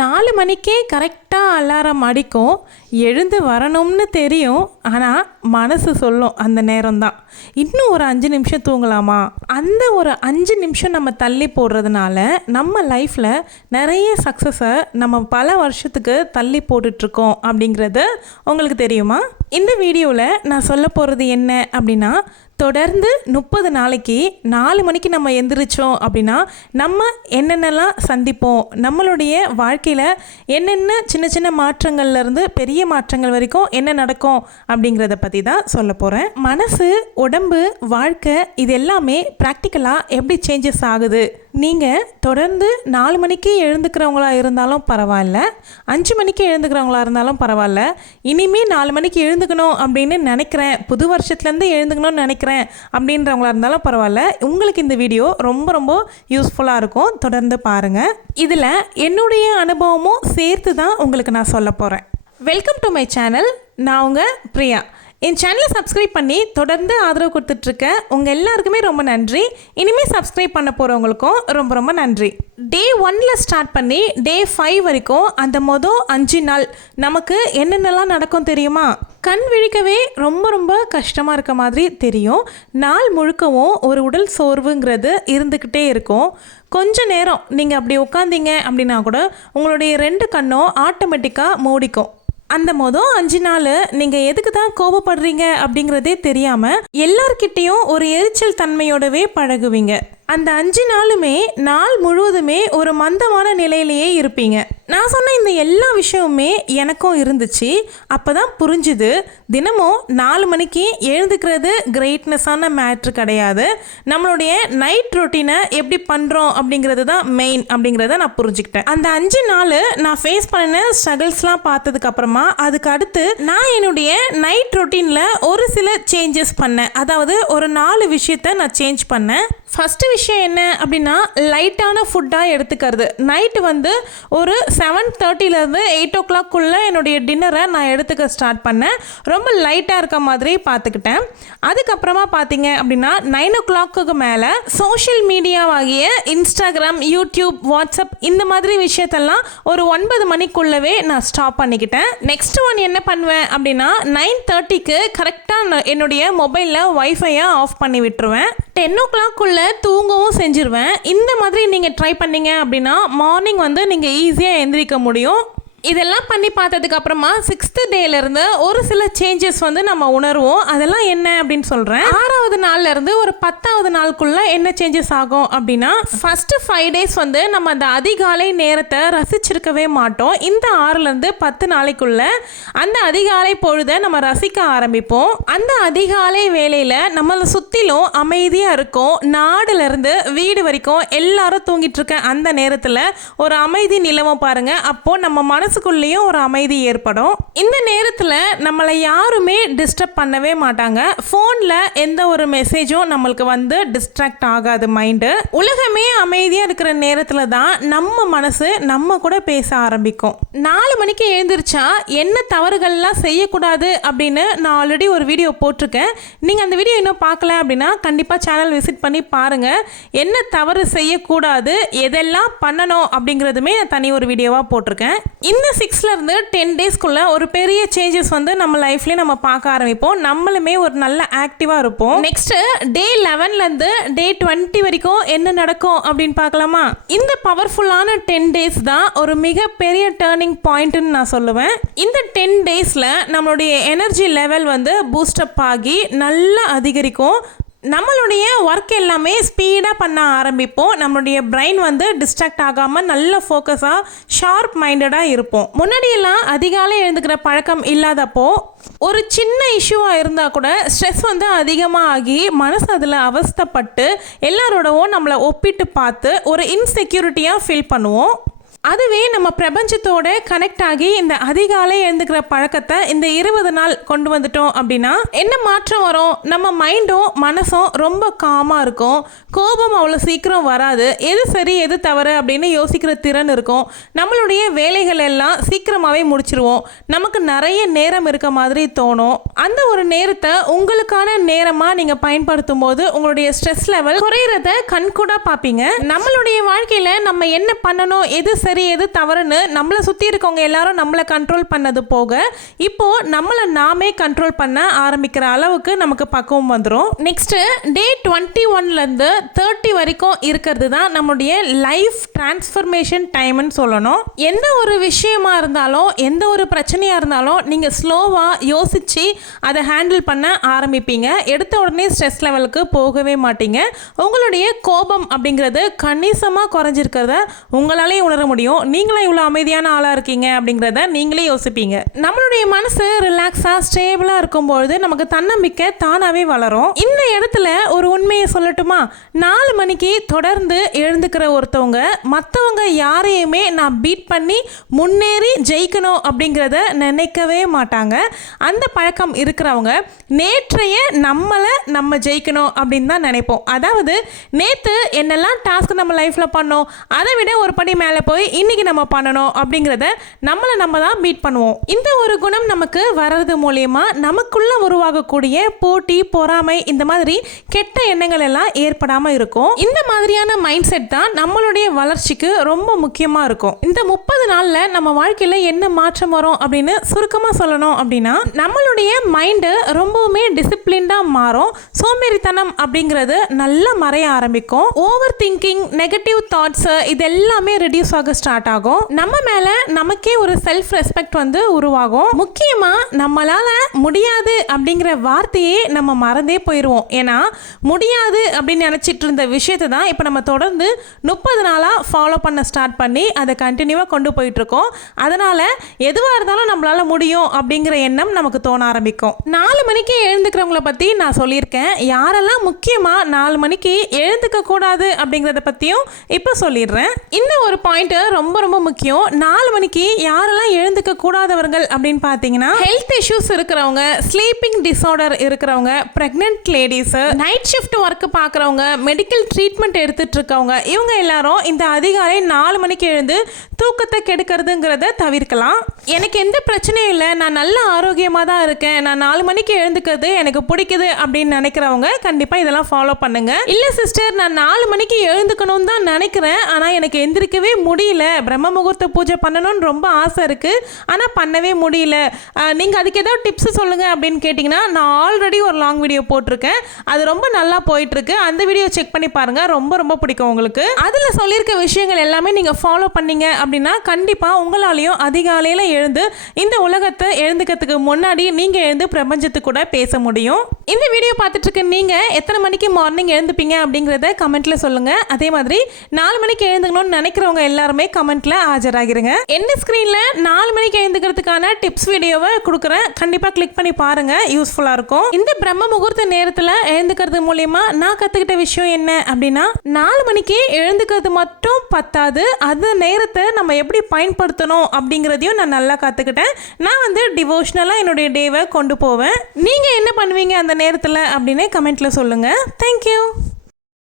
நாலு மணிக்கே கரெக்டாக அலாரம் அடிக்கும். எழுந்து வரணும்னு தெரியும். ஆனால் மனசு சொல்லும் அந்த நேரம்தான். இன்னும் ஒரு அஞ்சு நிமிஷம் தூங்கலாமா? அந்த ஒரு அஞ்சு நிமிஷம் நம்ம தள்ளி போடுறதுனால நம்ம லைஃப்பில் நிறைய சக்ஸஸை நம்ம பல வருஷத்துக்கு தள்ளி போட்டுட்ருக்கோம் அப்படிங்கிறது உங்களுக்கு தெரியுமா? இந்த வீடியோவில் நான் சொல்ல போகிறது என்ன அப்படின்னா தொடர்ந்து முப்பது நாளைக்கு நாலு மணிக்கு நம்ம எந்திரிச்சோம் அப்படின்னா நம்ம என்னென்னலாம் சந்திப்போம் நம்மளுடைய வாழ்க்கையில் என்னென்ன சின்ன சின்ன மாற்றங்கள்லேருந்து பெரிய மாற்றங்கள் வரைக்கும் என்ன நடக்கும் அப்படிங்கிறத பற்றி தான் சொல்ல போகிறேன் மனசு உடம்பு வாழ்க்கை இது எல்லாமே ப்ராக்டிக்கலாக எப்படி சேஞ்சஸ் ஆகுது? நீங்கள் தொடர்ந்து நாலு மணிக்கு எழுந்துக்கிறவங்களா இருந்தாலும் பரவாயில்ல. அஞ்சு மணிக்கு எழுந்துக்கிறவங்களா இருந்தாலும் பரவாயில்ல. இனிமேல் நாலு மணிக்கு எழுந்துக்கணும் அப்படின்னு நினைக்கிறேன். புது வருஷத்துலேருந்து எழுந்துக்கணும்னு நினைக்கிறேன் அப்படின்றவங்களா இருந்தாலும் பரவாயில்ல. உங்களுக்கு இந்த வீடியோ ரொம்ப ரொம்ப யூஸ்ஃபுல்லாக இருக்கும். தொடர்ந்து பாருங்கள் இதில் என்னுடைய அனுபவமும் சேர்த்து தான் உங்களுக்கு நான் சொல்ல போகிறேன் வெல்கம் டு மை சேனல் நான் உங்கள் பிரியா. என் சேனலை சப்ஸ்கிரைப் பண்ணி தொடர்ந்து ஆதரவு கொடுத்துட்ருக்க உங்கள் எல்லாருக்குமே ரொம்ப நன்றி. இனிமேல் சப்ஸ்கிரைப் பண்ண போகிறவங்களுக்கும் ரொம்ப ரொம்ப நன்றி. டே ஒன்ல ஸ்டார்ட் பண்ணி டே ஃபைவ் வரைக்கும் அந்த மொதல் அஞ்சு நாள் நமக்கு என்னென்னலாம் நடக்கும் தெரியுமா? கண் விழிக்கவே ரொம்ப ரொம்ப கஷ்டமாக இருக்க மாதிரி தெரியும். நாள் முழுக்கவும் ஒரு உடல் சோர்வுங்கிறது இருந்துக்கிட்டே இருக்கும். கொஞ்ச நேரம் நீங்கள் அப்படி உட்காந்தீங்க அப்படின்னா கூட உங்களுடைய ரெண்டு கண்ணும் ஆட்டோமேட்டிக்காக மூடிக்கும். அந்த மொதல் அஞ்சு நாள் நீங்கள் எதுக்கு தான் கோபப்படுறீங்க அப்படிங்கிறதே தெரியாமல் எல்லார்கிட்டேயும் ஒரு எரிச்சல் தன்மையோடவே பழகுவீங்க. அந்த அஞ்சு நாளுமே நாள் முழுவதுமே ஒரு மந்தமான நிலையிலேயே இருப்பீங்க. நான் சொன்ன இந்த எல்லா விஷயமுமே எனக்கும் இருந்துச்சு. அப்போ தான் புரிஞ்சுது. தினமும் நாலு மணிக்கு எழுந்துக்கிறது கிரேட்னஸான மேட்ரு கிடையாது. நம்மளுடைய நைட் ரொட்டீனை எப்படி பண்ணுறோம் அப்படிங்கிறது தான் மெயின் அப்படிங்கிறத நான் புரிஞ்சுக்கிட்டேன். அந்த அஞ்சு நாள் நான் ஃபேஸ் பண்ணின ஸ்ட்ரகிள்ஸ்லாம் பார்த்ததுக்கப்புறமா அதுக்கு அடுத்து நான் என்னுடைய நைட் ரொட்டீனில் ஒரு சில சேஞ்சஸ் பண்ணேன். அதாவது ஒரு நாலு விஷயத்த நான் சேஞ்ச் பண்ணேன். ஃபஸ்ட்டு விஷயம் என்ன அப்படின்னா லைட்டான ஃபுட்டாக எடுத்துக்கிறது. நைட்டு வந்து ஒரு செவன் தேர்ட்டிலேருந்து எயிட் ஓ கிளாக்குள்ளே என்னுடைய டின்னரை நான் எடுத்துக்க ஸ்டார்ட் பண்ணேன். ரொம்ப லைட்டாக இருக்க மாதிரி பார்த்துக்கிட்டேன். அதுக்கப்புறமா பார்த்தீங்க அப்படின்னா நைன் ஓ கிளாக்குக்கு மேலே சோஷியல் மீடியாவாகிய இன்ஸ்டாகிராம் யூடியூப் வாட்ஸ்அப் இந்த மாதிரி விஷயத்தெல்லாம் ஒரு ஒன்பது மணிக்குள்ளவே நான் ஸ்டாப் பண்ணிக்கிட்டேன். நெக்ஸ்ட் ஒன் என்ன பண்ணுவேன் அப்படின்னா நைன் தேர்ட்டிக்கு கரெக்டாக என்னுடைய மொபைலில் ஒய்ஃபையை ஆஃப் பண்ணி விட்டுருவேன். டென் ஓ கிளாக்குள்ளே தூங்கவும் செஞ்சுருவேன். இந்த மாதிரி நீங்கள் ட்ரை பண்ணீங்க அப்படின்னா மார்னிங் வந்து நீங்கள் ஈஸியாக எந்திரிக்க முடியும். இதெல்லாம் பண்ணி பார்த்ததுக்கு அப்புறமா சிக்ஸ்த்து டேலேருந்து ஒரு சில சேஞ்சஸ் வந்து நம்ம உணர்வோம். அதெல்லாம் என்ன அப்படின்னு சொல்கிறேன் ஆறாவது நாள்லேருந்து ஒரு பத்தாவது நாளுக்குள்ள என்ன சேஞ்சஸ் ஆகும் அப்படின்னா ஃபஸ்ட்டு ஃபைவ் டேஸ் வந்து நம்ம அந்த அதிகாலை நேரத்தை ரசிச்சிருக்கவே மாட்டோம். இந்த ஆறுலேருந்து பத்து நாளைக்குள்ள அந்த அதிகாலை பொழுதை நம்ம ரசிக்க ஆரம்பிப்போம். அந்த அதிகாலை வேலையில் நம்மளை சுற்றிலும் அமைதியாக இருக்கும். நாடுலேருந்து வீடு வரைக்கும் எல்லாரும் தூங்கிட்டு இருக்க அந்த நேரத்தில் ஒரு அமைதி நிலவும் பாருங்கள் அப்போது நம்ம மனசுக்குள்ளேயும் ஒரு அமைதி ஏற்படும். இந்த நேரத்தில் நம்மளை யாருமே டிஸ்டர்ப் பண்ணவே மாட்டாங்க. ஃபோனில் எந்த ஒரு மெசேஜும் நம்மளுக்கு வந்து டிஸ்ட்ராக்ட் ஆகாது மைண்டு உலகமே அமைதியாக இருக்கிற நேரத்தில் தான் நம்ம மனசு நம்ம கூட பேச ஆரம்பிக்கும். நாலு மணிக்கு எழுந்திரிச்சா என்ன தவறுகள்லாம் செய்யக்கூடாது அப்படின்னு நான் ஆல்ரெடி ஒரு வீடியோ போட்டிருக்கேன். நீங்கள் அந்த வீடியோ இன்னும் பார்க்கல அப்படின்னா கண்டிப்பாக சேனல் விசிட் பண்ணி பாருங்கள் என்ன தவறு செய்யக்கூடாது எதெல்லாம் பண்ணணும் அப்படிங்கிறதுமே நான் தனி ஒரு வீடியோவாக போட்டிருக்கேன். இந்த சிக்ஸ்லேருந்து டென் டேஸ்க்குள்ள ஒரு பெரிய சேஞ்சஸ் வந்து நம்ம லைஃப்லேயே நம்ம பார்க்க ஆரம்பிப்போம். நம்மளுமே ஒரு நல்ல ஆக்டிவாக இருப்போம். நெக்ஸ்ட்டு டே லெவன்லேருந்து டே டுவெண்ட்டி வரைக்கும் என்ன நடக்கும் அப்படின்னு பார்க்கலாமா? இந்த பவர்ஃபுல்லான டென் டேஸ் தான் ஒரு மிகப்பெரிய டேர்னிங் பாயிண்ட்னு நான் சொல்லுவேன். இந்த டென் டேஸில் நம்மளுடைய எனர்ஜி லெவல் வந்து பூஸ்டப் ஆகி நல்லா அதிகரிக்கும். நம்மளுடைய ஒர்க் எல்லாமே ஸ்பீடாக பண்ண ஆரம்பிப்போம். நம்மளுடைய பிரெயின் வந்து டிஸ்ட்ராக்ட் ஆகாமல் நல்ல ஃபோக்கஸாக ஷார்ப் மைண்டடாக இருப்போம். முன்னாடியெல்லாம் அதிகாலை எழுந்துக்கிற பழக்கம் இல்லாதப்போ ஒரு சின்ன இஷ்யூவாக இருந்தால் கூட ஸ்ட்ரெஸ் வந்து அதிகமாக ஆகி மனசு அதில் அவஸ்தைப்பட்டு எல்லாரோடவும் நம்மளை ஒப்பிட்டு பார்த்து ஒரு இன்செக்யூரிட்டியாக ஃபீல் பண்ணுவோம். அதுவே நம்ம பிரபஞ்சத்தோட கனெக்ட் ஆகி இந்த அதிகாலை எழுந்துக்கிற பழக்கத்தை இந்த இருபது நாள் கொண்டு வந்துட்டோம் அப்படின்னா என்ன மாற்றம் வரும்? நம்ம மைண்டும் மனசும் ரொம்ப காமாக இருக்கும். கோபம் அவ்வளோ சீக்கிரம் வராது. எது சரி எது தவறு அப்படின்னு யோசிக்கிற திறன் இருக்கும். நம்மளுடைய வேலைகள் எல்லாம் சீக்கிரமாகவே முடிச்சிருவோம். நமக்கு நிறைய நேரம் இருக்க மாதிரி தோணும். அந்த ஒரு நேரத்தை உங்களுக்கான நேரமாக நீங்கள் பயன்படுத்தும் போது உங்களுடைய ஸ்ட்ரெஸ் லெவல் குறையிறத கண்கூடாக பார்ப்பீங்க. நம்மளுடைய வாழ்க்கையில் நம்ம என்ன பண்ணணும் எது சரி சரி எது தவறுன்னு நம்மளை சுற்றி இருக்கவங்க எல்லாரும் நம்மளை கண்ட்ரோல் பண்ணது போக இப்போ நம்மளை நாமே கண்ட்ரோல் பண்ண ஆரம்பிக்கிற அளவுக்கு நமக்கு பக்குவம் வந்துடும் நெக்ஸ்ட்டு டே டுவெண்ட்டி ஒன்லேருந்து தேர்ட்டி வரைக்கும் இருக்கிறது தான் நம்மளுடைய லைஃப் டிரான்ஸ்ஃபர்மேஷன் டைம்னு சொல்லணும். எந்த ஒரு விஷயமா இருந்தாலும் எந்த ஒரு பிரச்சனையாக இருந்தாலும் நீங்கள் ஸ்லோவாக யோசித்து அதை ஹேண்டில் பண்ண ஆரம்பிப்பீங்க. எடுத்த உடனே ஸ்ட்ரெஸ் லெவலுக்கு போகவே மாட்டீங்க. உங்களுடைய கோபம் அப்படிங்கிறது கணிசமாக குறைஞ்சிருக்கிறத உங்களாலே உணர முடியும். நீங்களே இவ்வளோ அமைதியான ஆளாக இருக்கீங்க அப்படிங்கிறத நீங்களே யோசிப்பீங்க. நம்மளுடைய மனசு ரிலாக்ஸாக ஸ்டேபிளாக இருக்கும்பொழுது நமக்கு தன்னம்பிக்கை தானாகவே வளரும். இந்த இடத்துல ஒரு உண்மையை சொல்லட்டுமா? நாலு மணிக்கு தொடர்ந்து எழுந்துக்கிற ஒருத்தவங்க மற்றவங்க யாரையுமே நான் பீட் பண்ணி முன்னேறி ஜெயிக்கணும் அப்படிங்கிறத நினைக்கவே மாட்டாங்க. அந்த பழக்கம் இருக்கிறவங்க நேற்றைய நம்மளை நம்ம ஜெயிக்கணும் அப்படின்னு தான் நினைப்போம். அதாவது நேற்று என்னெல்லாம் டாஸ்க் நம்ம லைஃப்பில் பண்ணோம் அதை விட ஒரு படி மேலே போய் இன்னைக்கு நம்ம பண்ணணும் அப்படிங்கிறத நம்மளை நம்ம தான் மீட் பண்ணுவோம். இந்த ஒரு குணம் நமக்கு வர்றது மூலயமா நமக்குள்ள உருவாகக்கூடிய போட்டி பொறாமை இந்த மாதிரி கெட்ட எண்ணங்கள் எல்லாம் ஏற்படாமல் இருக்கும். இந்த மாதிரியான மைண்ட் செட் தான் நம்மளுடைய வளர்ச்சிக்கு ரொம்ப முக்கியமாக இருக்கும். இந்த முப்பது நாளில் நம்ம வாழ்க்கையில் என்ன மாற்றம் வரும் அப்படின்னு சுருக்கமாக சொல்லணும் அப்படின்னா நம்மளுடைய மைண்டு ரொம்பவுமே டிசிப்ளின்டாக மாறும். சோம்பேறித்தனம் அப்படிங்கிறது நல்லா மறைய ஆரம்பிக்கும். ஓவர் திங்கிங் நெகட்டிவ் தாட்ஸ் இது எல்லாமே ரெடியூஸ் ஆக ஸ்டார்ட் ஆகும். நம்ம மேலே நமக்கே ஒரு செல்ஃப் ரெஸ்பெக்ட் வந்து உருவாகும். முக்கியமாக நம்மளால் முடியாது அப்படிங்கிற வார்த்தையே நம்ம மறந்தே போயிடுவோம் ஏன்னா முடியாது அப்படின்னு நினச்சிட்டு இருந்த விஷயத்தை தான் இப்போ நம்ம தொடர்ந்து முப்பது நாளாக ஃபாலோ பண்ண ஸ்டார்ட் பண்ணி அதை கண்டினியூவாக கொண்டு போயிட்டுருக்கோம் அதனால் எதுவாக இருந்தாலும் நம்மளால் முடியும் அப்படிங்கிற எண்ணம் நமக்கு தோண ஆரம்பிக்கும். நாலு மணிக்கு எழுந்துக்கிறவங்கள பற்றி நான் சொல்லியிருக்கேன். யாரெல்லாம் முக்கியமாக நாலு மணிக்கு எழுந்துக்க கூடாது அப்படிங்கிறத பற்றியும் இப்போ சொல்லிடுறேன். இன்னும் ஒரு பாயிண்ட்டு ரொம்ப ரொம்ப முக்கியம். நாலு மணிக்கு யாரெல்லாம் எழுந்துக்க கூடாதவர்கள் அப்படின்னு பார்த்தீங்கன்னா ஹெல்த் இஷ்யூஸ் இருக்கிறவங்க ஸ்லீப்பிங் டிஸார்டர் இருக்கிறவங்க pregnant ladies night shift work பார்க்குறவங்க மெடிக்கல் ட்ரீட்மெண்ட் எடுத்துட்டு இருக்கவங்க இவங்க எல்லாரும் இந்த அதிகாலை நாலு மணிக்கு எழுந்து தூக்கத்தை கெடுக்கிறதுங்கிறத தவிர்க்கலாம். எனக்கு எந்த பிரச்சனையும் இல்லை. நான் நல்ல ஆரோக்கியமாக தான் இருக்கேன். நான் நாலு மணிக்கு எழுந்துக்கிறது எனக்கு பிடிக்குது அப்படின்னு நினைக்கிறவங்க கண்டிப்பாக இதெல்லாம் ஃபாலோ பண்ணுங்க. இல்லை சிஸ்டர் நான் நாலு மணிக்கு எழுந்துக்கணும்னு தான் நினைக்கிறேன். ஆனால் எனக்கு எந்திரிக்கவே முடியல. பிரம்ம முகூர்த்த பூஜை பண்ணணும்னு ரொம்ப ஆசை இருக்குது ஆனால் பண்ணவே முடியல. நீங்கள் அதுக்கு ஏதாவது டிப்ஸ் சொல்லுங்கள் அப்படின்னு கேட்டிங்கன்னா நான் ஆல்ரெடி ஒரு லாங் வீடியோ போட்டிருக்கேன். அது ரொம்ப நல்லா போயிட்டுருக்கு. அந்த வீடியோ செக் பண்ணி பாருங்கள் ரொம்ப ரொம்ப பிடிக்கும் உங்களுக்கு. அதில் சொல்லியிருக்க விஷயங்கள் எல்லாமே நீங்கள் ஃபாலோ பண்ணீங்க அப்படின்னா கண்டிப்பாக உங்களாலையும் அதிகாலையில் எழுந்து இந்த உலகத்தை எழுந்துக்கிறதுக்கு முன்னாடி நீங்கள் எழுந்து பிரபஞ்சத்து கூட பேச முடியும். இந்த வீடியோ பார்த்துட்டு இருக்க நீங்கள் எத்தனை மணிக்கு மார்னிங் எழுந்துப்பீங்க அப்படிங்கிறத கமெண்ட்ல சொல்லுங்கள் அதே மாதிரி நாலு மணிக்கு எழுந்துக்கணும்னு நினைக்கிறவங்க எல்லாருமே கமெண்ட்ல ஆஜராகிருங்க. என்ன ஸ்க்ரீனில் நாலு மணிக்கு எழுந்துக்கிறதுக்கான டிப்ஸ் வீடியோவை கொடுக்குறேன். கண்டிப்பாக கிளிக் பண்ணி பாருங்க. யூஸ்ஃபுல்லாக இருக்கும். இந்த பிரம்ம முகூர்த்த நேரத்தில் எழுந்துக்கிறது மூலியமா நான் கற்றுக்கிட்ட விஷயம் என்ன அப்படின்னா நாலு மணிக்கு எழுந்துக்கிறது மட்டும் பத்தாது. அந்த நேரத்தை நம்ம எப்படி பயன்படுத்தணும் அப்படிங்கிறதையும் நான் நல்லா கற்றுக்கிட்டேன் நான் வந்து டிவோஷ்னலாக என்னுடைய டேவை கொண்டு போவேன். நீங்கள் என்ன பண்ணுவீங்க அந்த நேரத்தில் அப்படின்னு கமெண்ட்டில் சொல்லுங்கள் தேங்க்யூ